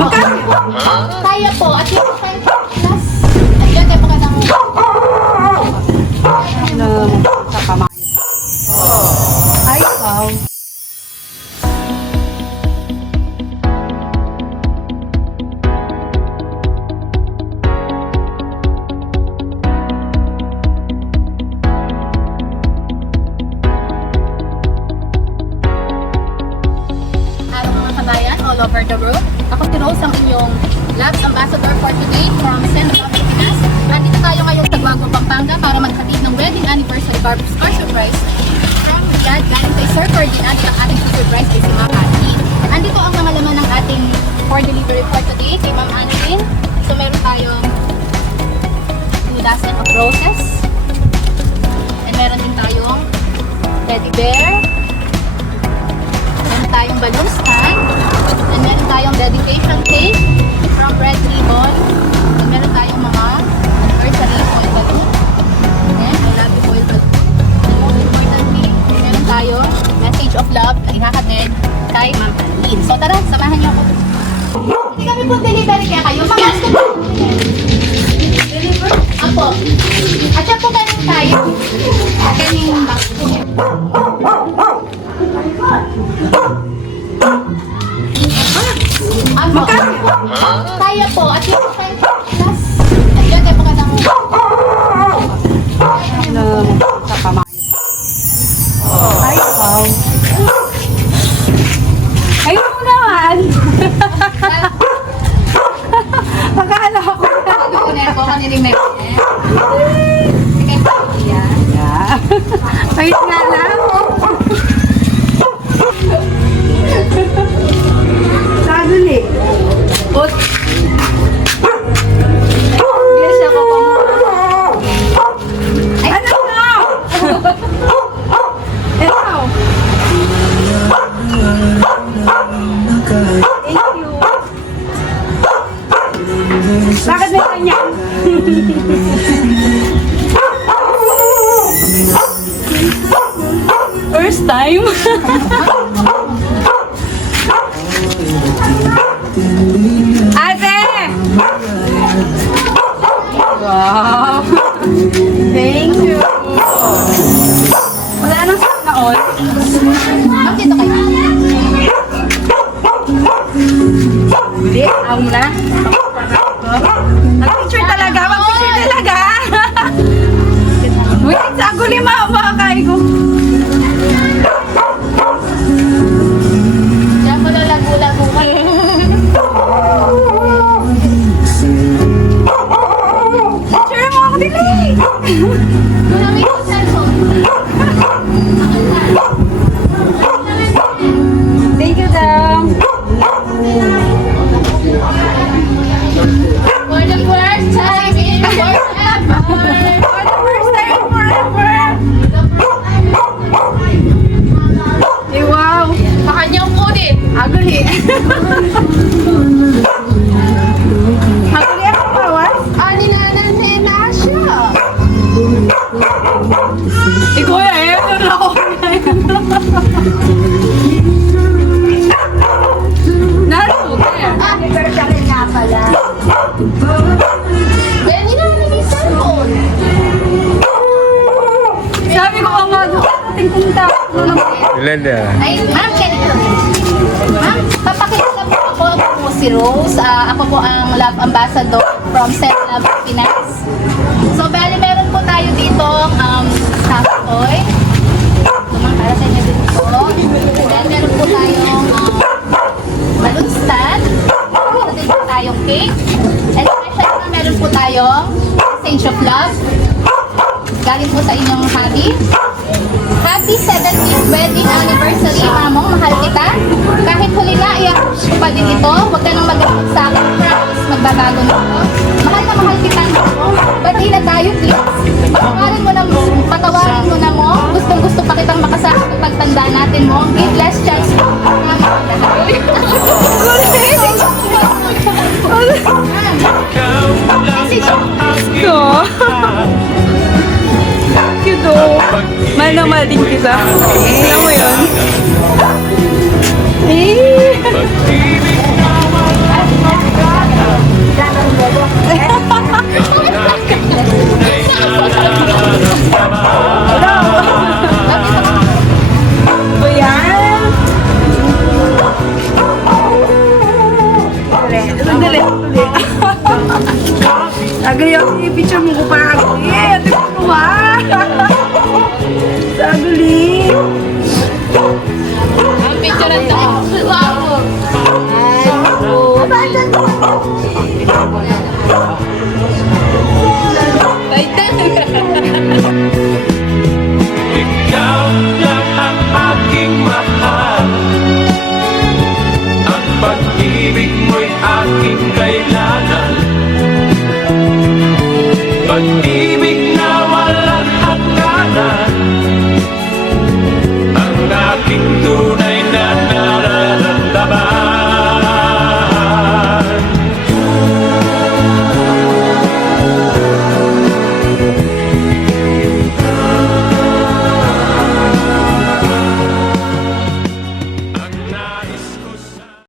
Magkano? Kaya po. At yung plus, nandiyan tayo pa ng Sa kamay. Ay, wow. araw mga kabayan all over the world. Ako si Rose, ang inyong Love Ambassador for today from Central Pilipinas. Nandito tayo ngayon sa Guago, Pampanga para maghatid ng wedding anniversary barbecue or surprise from Riyadh galing kay Sir Ferdinand at ating surprise kay si Ma'am Annie. Andito ang mga laman ng ating for delivery for today kay Ma'am Annie. So meron tayong 2 dozen of roses and meron din tayong teddy bear. Meron tayong balloon stand. And meron tayong dedication cake from Red Ribbon. And meron tayong mga anniversary foil balloon. And I love you foil balloon. And most importantly, meron tayong message of love na ihahatid kay Ma'am Aline. So tara, samahan niyo ako. Hindi kami po delivery kaya kayo. Mag-ask ko po. Deliver? Apo. At siya po galing tayo. At galing box po. Magkano? Kaya po. At yung plus, nandiyan tayo pa ng Sa kamay. Ay, wow. Ayun mo naman. Magkano ako? ko kanina yung meron. Sige po. Yan. Yeah. Wait nga lang. Sadali. Ot. Yes, ako pa mo. Ay, ano na? Ito. Thank you. Bakit may ganyan? First time? Ate! Wow! Thank you! Wala nang sana all. Ma'am, dito kayo. Hindi, ako na. Mag-picture talaga! Mag-picture talaga! Wait, sago ni mama, kay ko. Diyan ko na lagu-lagu kayo. Picture mo ako dili! Maraming yung cellphone. Thank you, Dam. For the first time in forever. For the first time forever! Eh, wow! Baka niyo kunin. Aguli. Aguli ako bawas? Ani na siya. Ikaw eh, ano ako narutin. Anniversary nga pala. Benny na yung cellphone. Sabi ko nga, ating punta. Ilan na? Ay, ma'am, ganito. Ma'am, papakita po ako. Ako po si Rose. Ako po ang Love Ambassador from Central Pilipinas. So, bali, meron po tayo dito soft toy. Tumang para sa inyo dito. Then, meron po tayong balloon stand. Meron din po tayong cake. And special na meron po tayong message of love. Galing po sa inyong hubby. Happy 17th wedding anniversary, mamong. Mahal kita. Kahit huli na, i-approach ko pa din ito. Huwag ka nang mag-approach sa akin. Promise, magbabago na ako. Mahal kita, mamong. Bati na tayo, please. Patawarin mo na mo. Gustong-gusto pa kitang makasama sa pagtanda natin mo. Give less chance. So, cute oh. Mahal na mahal din kita. Alam mo yun? Eh. Sandali. Sagli ako i-picture mo ko pa ako. Ate mo ba? Sagli. Ang picture ang tayo. Wow! Ikaw lang ang aking mahal. Ang pag-ibig mo'y aking kailangan. Pag